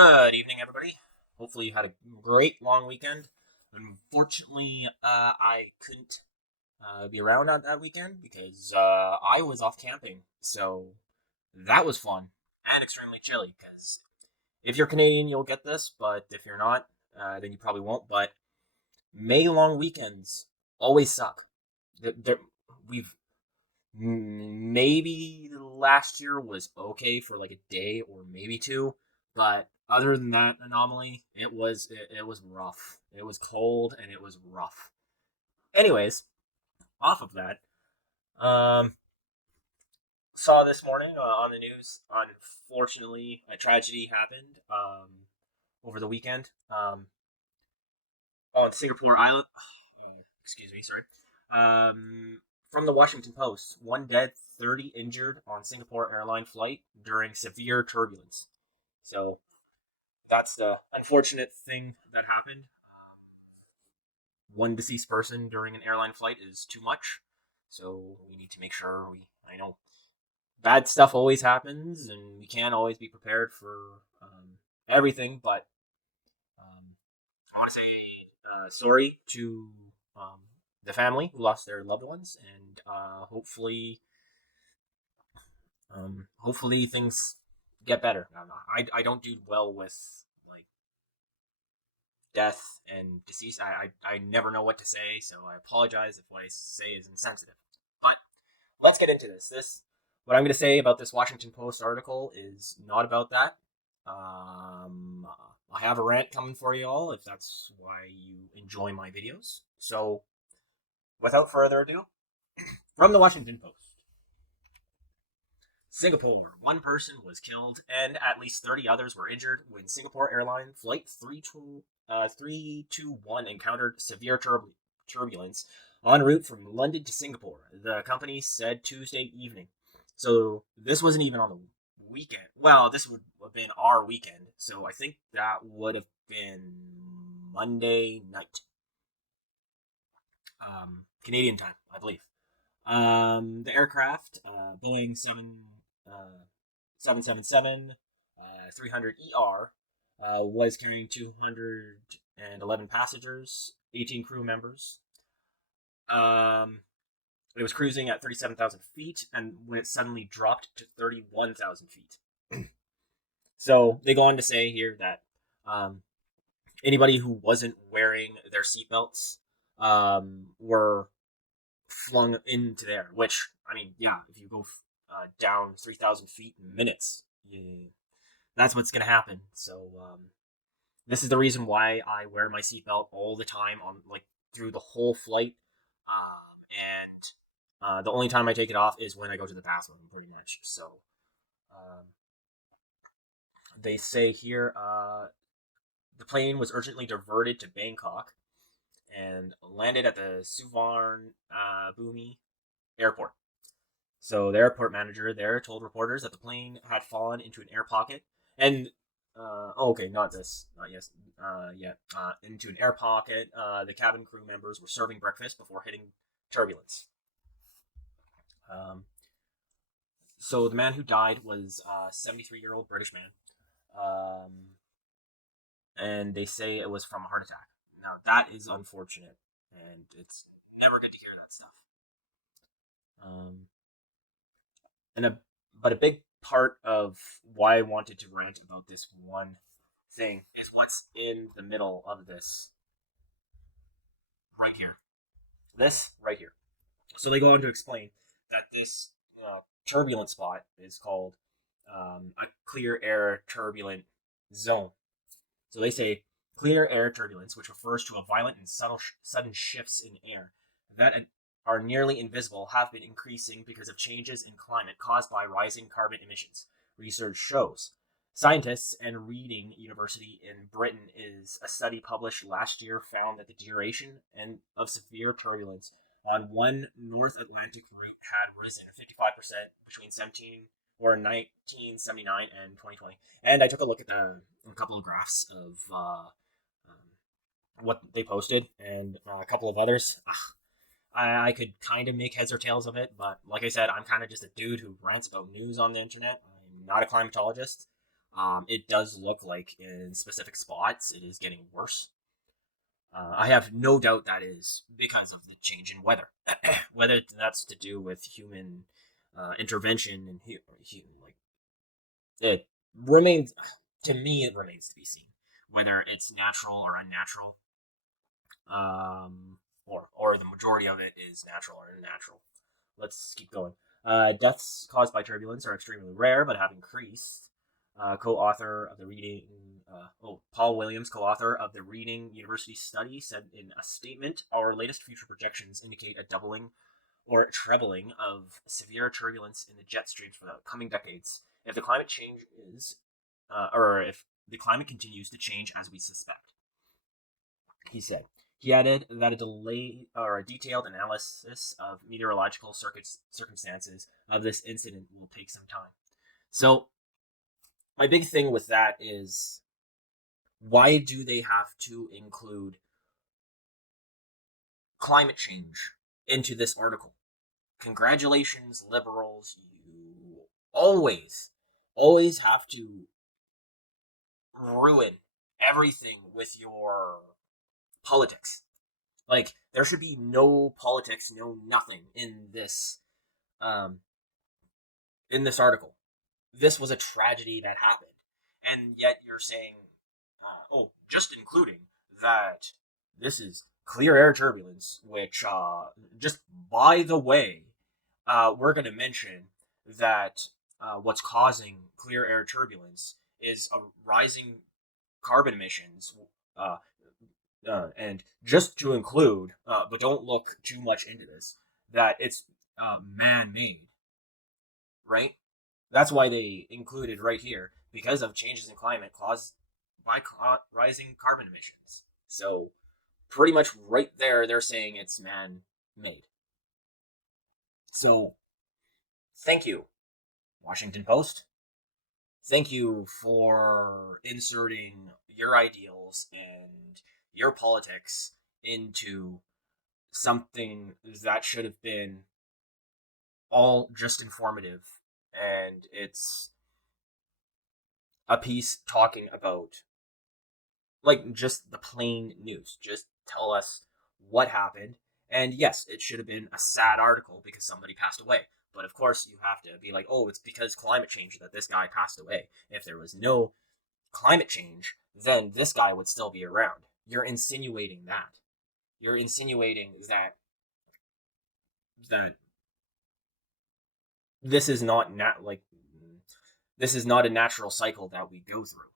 Good evening, everybody. Hopefully, you had a great long weekend. Unfortunately, I couldn't be around on that weekend because I was off camping. So that was fun and extremely chilly. Because if you're Canadian, you'll get this, but if you're not, then you probably won't. But May long weekends always suck. We've maybe last year was okay for like a day or maybe two, but other than that anomaly, it was rough. It was cold and it was rough. Anyways, off of that, um, saw this morning on the news. Unfortunately, a tragedy happened over the weekend on Singapore Island. Excuse me, sorry. From the Washington Post, one dead, 30 injured on Singapore airline flight during severe turbulence. So that's the unfortunate thing that happened. One deceased person during an airline flight is too much. So we need to make sure I know bad stuff always happens and we can't always be prepared for everything, but I want to say sorry to um, the family who lost their loved ones, and hopefully things get better. I don't do well with like death and deceased. I never know what to say, so I apologize if what I say is insensitive. But let's get into this. What I'm going to say about this Washington Post article is not about that. I have a rant coming for you all if that's why you enjoy my videos. So, without further ado, from the Washington Post. Singapore, one person was killed and at least 30 others were injured when Singapore Airline Flight 321 encountered severe turbulence en route from London to Singapore, the company said Tuesday evening. So this wasn't even on the weekend. Well, this would have been our weekend, so I think that would have been Monday night, Canadian time, I believe. The aircraft, Boeing 777 300 ER, was carrying 211 passengers, 18 crew members. It was cruising at 37,000 feet, and when it suddenly dropped to 31,000 feet. So they go on to say here that anybody who wasn't wearing their seatbelts were flung into the air. Which, I mean, yeah, if you go down 3,000 feet in minutes, that's what's gonna happen. So this is the reason why I wear my seatbelt all the time on like through the whole flight, and the only time I take it off is when I go to the bathroom, pretty much. So um, they say here the plane was urgently diverted to Bangkok and landed at the Suvarn Bhumi airport. So the airport manager there told reporters that the plane had fallen into an air pocket, and okay, not this, not yes, yet, into an air pocket. The cabin crew members were serving breakfast before hitting turbulence. Um, so the man who died was a 73-year-old British man, um, and they say it was from a heart attack. Now that is unfortunate, and it's never good to hear that stuff. Um, and a but a big part of why I wanted to rant about this one thing is what's in the middle of this right here. This right here. So they go on to explain that this turbulent spot is called a clear air turbulent zone. So they say clear air turbulence, which refers to a violent and sudden shifts in air that are nearly invisible, have been increasing because of changes in climate caused by rising carbon emissions. Research shows. Scientists and Reading University in Britain is a study published last year found that the duration of severe turbulence on one North Atlantic route had risen 55% between 1979 and 2020. And I took a look at a couple of graphs of what they posted and a couple of others. I could kind of make heads or tails of it, but like I said, I'm kind of just a dude who rants about news on the internet. I'm not a climatologist. It does look like in specific spots it is getting worse. I have no doubt that is because of the change in weather, whether that's to do with human intervention and like it remains to me. It remains to be seen whether it's natural or unnatural, or the majority of it is natural or unnatural. Let's keep going. Deaths caused by turbulence are extremely rare, but have increased. Co-author of the reading, Paul Williams, co-author of the Reading University study, said in a statement, "Our latest future projections indicate a doubling or trebling of severe turbulence in the jet streams for the coming decades. If the climate change is, or if the climate continues to change as we suspect," he said. He added that a delay or a detailed analysis of meteorological circumstances of this incident will take some time. So, my big thing with that is, why do they have to include climate change into this article? Congratulations, liberals. You always have to ruin everything with your politics. Like, there should be no politics, no nothing um in this article. This was a tragedy that happened, and yet you're saying, just including that this is clear air turbulence, which, just by the way, we're going to mention that what's causing clear air turbulence is a rising carbon emissions. And just to include, but don't look too much into this, that it's man-made, right? That's why they included right here, because of changes in climate caused by rising carbon emissions. So, pretty much right there, they're saying it's man-made. So, thank you, Washington Post. Thank you for inserting your ideals and your politics into something that should have been all just informative. And it's a piece talking about, like, just the plain news. Just tell us what happened. And yes, it should have been a sad article because somebody passed away. But of course, you have to be like, oh, it's because climate change that this guy passed away. If there was no climate change, then this guy would still be around. You're insinuating that. You're insinuating that this is not this is not a natural cycle that we go through.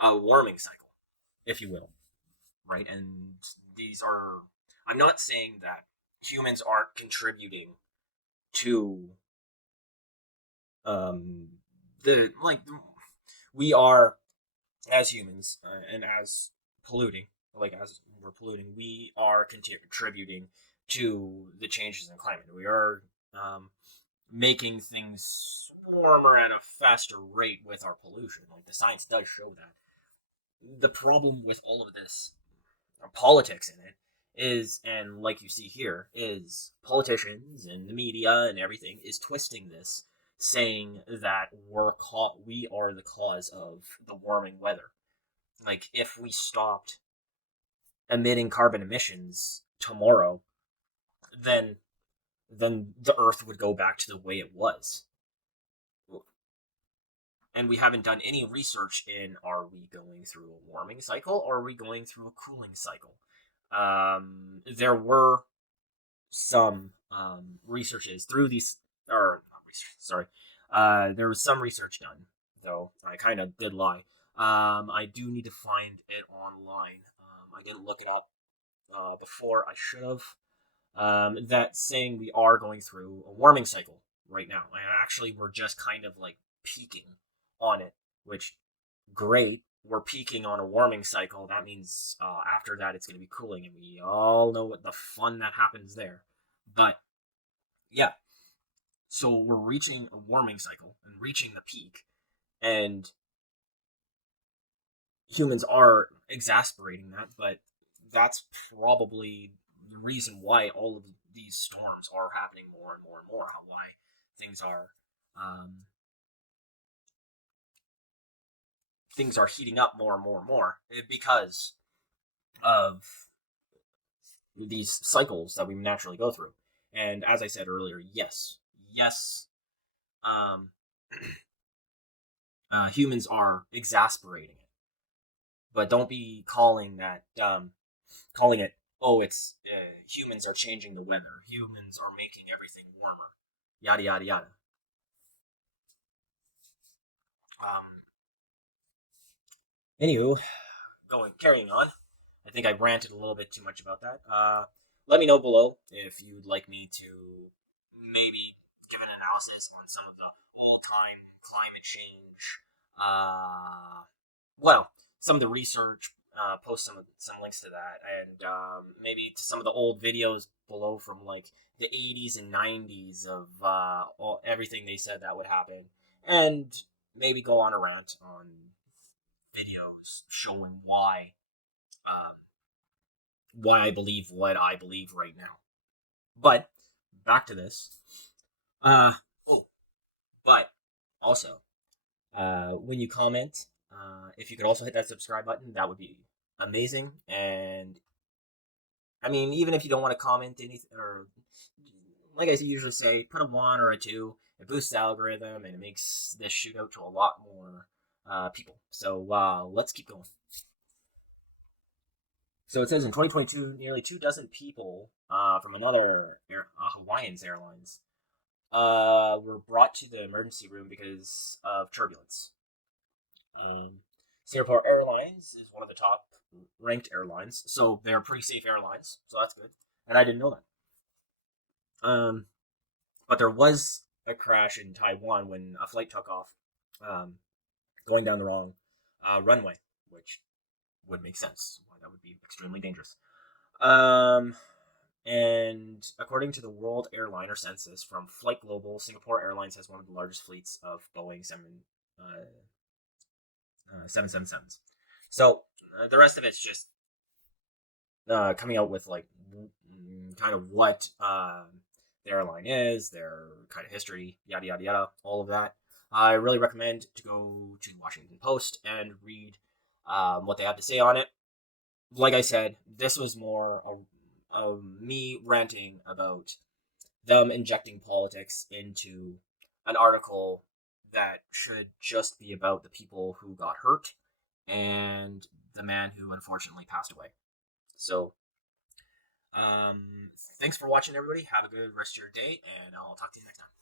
A warming cycle, if you will, right? And these are, I'm not saying that humans aren't contributing to um the like we are, as humans, and as polluting, like as we're polluting, we are contributing to the changes in climate. We are making things warmer at a faster rate with our pollution. Like, the science does show that. The problem with all of this politics in it is, and like you see here, is politicians and the media and everything is twisting this, saying that we are the cause of the warming weather. Like, if we stopped emitting carbon emissions tomorrow, then the Earth would go back to the way it was. And we haven't done any research in, are we going through a warming cycle or are we going through a cooling cycle? There were some researches through these, or not research, sorry, there was some research done, though I kind of did lie. I do need to find it online. I didn't look it up before. I should have. That saying we are going through a warming cycle right now, and actually we're just kind of like peaking on it, which, great. We're peaking on a warming cycle. That means after that it's going to be cooling, and we all know what the fun that happens there. But yeah, so we're reaching a warming cycle and reaching the peak, and humans are exasperating that, but that's probably the reason why all of these storms are happening more and more and more. Why things are um, things are heating up more and more and more because of these cycles that we naturally go through. And as I said earlier, yes, um, humans are exasperating it, but don't be calling it, oh, it's humans are changing the weather, humans are making everything warmer, yada yada yada. Um, Anywho, carrying on. I think I ranted a little bit too much about that. Let me know below if you'd like me to maybe give an analysis on some of the old time climate change. Well, some of the research. Post some links to that, and maybe to some of the old videos below from like the 80s and 90s of everything they said that would happen, and maybe go on a rant on videos showing um, why I believe what I believe right now. But back to this. Uh, oh, but also, when you comment, if you could also hit that subscribe button, that would be amazing. And I mean, even if you don't want to comment anything, or like I usually say, put a 1 or a 2. It boosts the algorithm and it makes this shoot out to a lot more people. So let's keep going. So it says in 2022, nearly 2 dozen people from another Hawaiian's Airlines were brought to the emergency room because of turbulence. Singapore Airlines is one of the top ranked airlines, so they're pretty safe airlines, so that's good. And I didn't know that. But there was a crash in Taiwan when a flight took off, going down the wrong runway, which would make sense. That would be extremely dangerous. And according to the World Airliner Census from Flight Global, Singapore Airlines has one of the largest fleets of Boeing 777s. So the rest of it's just coming out with like kind of what the airline is, their kind of history, yada yada yada, all of that. I really recommend to go to the Washington Post and read what they have to say on it. Like I said, this was more me ranting about them injecting politics into an article that should just be about the people who got hurt and the man who unfortunately passed away. So, thanks for watching, everybody. Have a good rest of your day, and I'll talk to you next time.